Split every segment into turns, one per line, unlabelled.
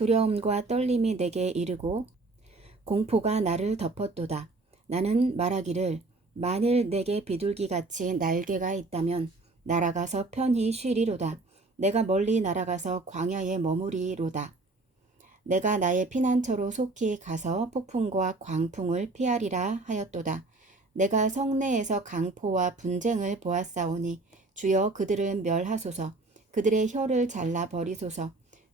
두려움과 떨림이 내게 이르고 공포가 나를 덮었도다. 나는 말하기를 만일 내게 비둘기 같이 날개가 있다면 날아가서 편히 쉬리로다. 내가 멀리 날아가서 광야에 머무리로다. 내가 나의 피난처로 속히 가서 폭풍과 광풍을 피하리라 하였도다. 내가 성내에서 강포와 분쟁을 보았사오니 주여 그들을 멸하소서. 그들의 혀를 잘라 버리소서.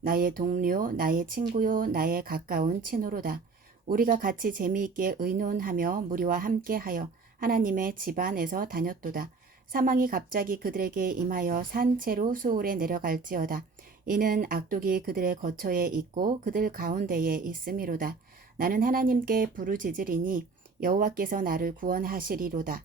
나의 동료, 나의 친구요, 나의 가까운 친구로다. 우리가 같이 재미있게 의논하며 무리와 함께하여 하나님의 집안에서 다녔도다. 사망이 갑자기 그들에게 임하여 산채로 수월에 내려갈지어다. 이는 악독이 그들의 거처에 있고 그들 가운데에 있음이로다. 나는 하나님께 부르짖으리니 여호와께서 나를 구원하시리로다.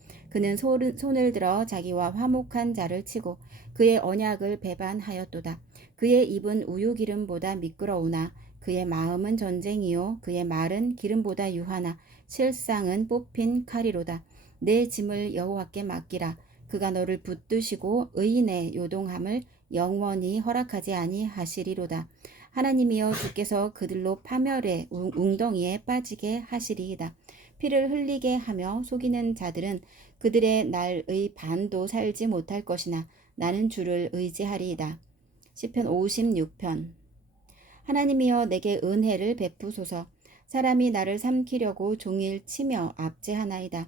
그는 손을 들어 자기와 화목한 자를 치고 그의 언약을 배반하였도다. 그의 입은 우유 기름보다 미끄러우나 그의 마음은 전쟁이요 그의 말은 기름보다 유하나 실상은 뽑힌 칼이로다. 내 짐을 여호와께 맡기라. 그가 너를 붙드시고 의인의 요동함을 영원히 허락하지 아니하시리로다. 하나님이여 주께서 그들로 파멸의 웅덩이에 빠지게 하시리이다. 피를 흘리게 하며 속이는 자들은 그들의 날의 반도 살지 못할 것이나 나는 주를 의지하리이다. 시편 56편 하나님이여 내게 은혜를 베푸소서 사람이 나를 삼키려고 종일 치며 압제하나이다.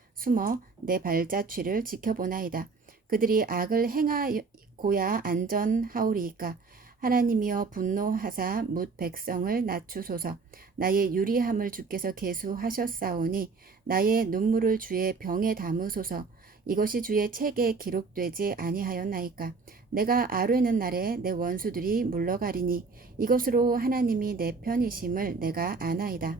숨어 내 발자취를 지켜보나이다. 그들이 악을 행하고야 안전하오리이까? 하나님이여 분노하사 묻 백성을 낮추소서. 나의 유리함을 주께서 계수하셨사오니 나의 눈물을 주의 병에 담으소서. 이것이 주의 책에 기록되지 아니하였나이까? 내가 아뢰는 날에 내 원수들이 물러가리니 이것으로 하나님이 내 편이심을 내가 아나이다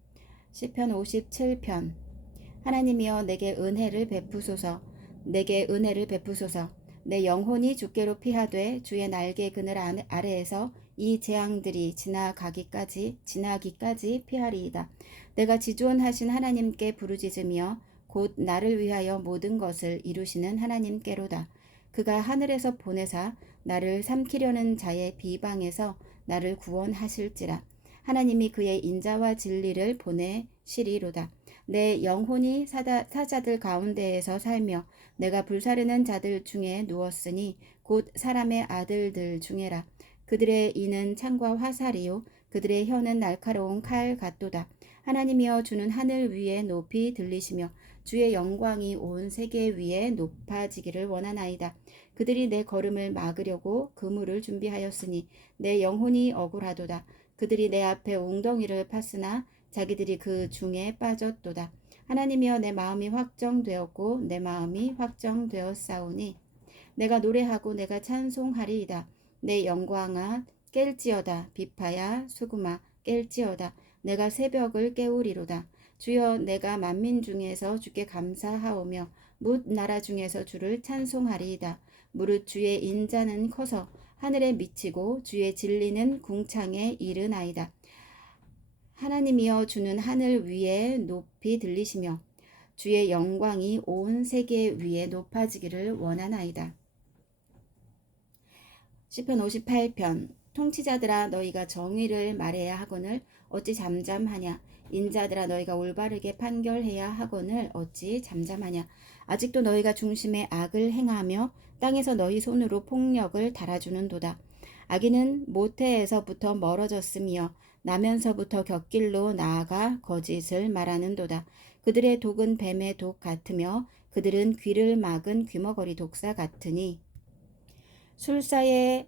시편 57편 하나님이여 내게 은혜를 베푸소서 내게 은혜를 베푸소서 내 영혼이 주께로 피하되 주의 날개 그늘 아래에서 이 재앙들이 지나가기까지 지나기까지 피하리이다. 내가 지존하신 하나님께 부르짖으며 곧 나를 위하여 모든 것을 이루시는 하나님께로다. 그가 하늘에서 보내사 나를 삼키려는 자의 비방에서 나를 구원하실지라. 하나님이 그의 인자와 진리를 보내시리로다. 내 영혼이 사다, 사자들 가운데에서 살며 내가 불사르는 자들 중에 누웠으니 곧 사람의 아들들 중에라. 그들의 이는 창과 화살이요 그들의 혀는 날카로운 칼 같도다. 하나님이여 주는 하늘 위에 높이 들리시며 주의 영광이 온 세계 위에 높아지기를 원하나이다. 그들이 내 걸음을 막으려고 그물을 준비하였으니 내 영혼이 억울하도다. 그들이 내 앞에 웅덩이를 팠으나 자기들이 그 중에 빠졌도다. 하나님이여 내 마음이 확정되었고 내 마음이 확정되었사오니 내가 노래하고 내가 찬송하리이다. 내 영광아 깰지어다 비파야 수구마 깰지어다 내가 새벽을 깨우리로다. 주여 내가 만민 중에서 주께 감사하오며 뭇 나라 중에서 주를 찬송하리이다. 무릇 주의 인자는 커서 하늘에 미치고 주의 진리는 궁창에 이르나이다. 하나님이여 주는 하늘 위에 높이 들리시며 주의 영광이 온 세계 위에 높아지기를 원하나이다. 시편 58편 통치자들아 너희가 정의를 말해야 하거늘 어찌 잠잠하냐? 인자들아 너희가 올바르게 판결해야 하거늘 어찌 잠잠하냐? 아직도 너희가 중심에 악을 행하며 땅에서 너희 손으로 폭력을 달아주는도다. 악인은 모태에서부터 멀어졌으며 나면서부터 곁길로 나아가 거짓을 말하는도다. 그들의 독은 뱀의 독 같으며 그들은 귀를 막은 귀머거리 독사 같으니 술사의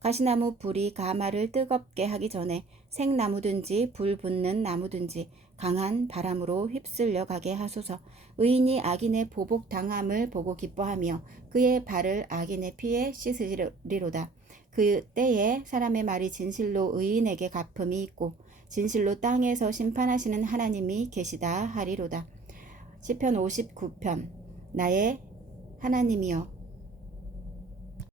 가시나무 불이 가마를 뜨겁게 하기 전에 생나무든지 불 붙는 나무든지 강한 바람으로 휩쓸려 가게 하소서. 의인이 악인의 보복 당함을 보고 기뻐하며 그의 발을 악인의 피에 씻으리로다. 그 때에 사람의 말이 진실로 의인에게 갚음이 있고 진실로 땅에서 심판하시는 하나님이 계시다 하리로다. 시편 59편 나의 하나님이여